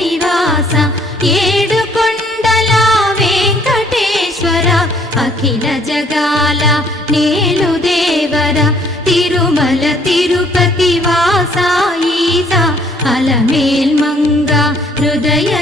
నివాస ఏడుకొండల వెంకటేశ్వర అఖిల జగాల నేలు దేవర తిరుమల తిరుపతి వాస ఈస అలమేల్ మంగ హృదయ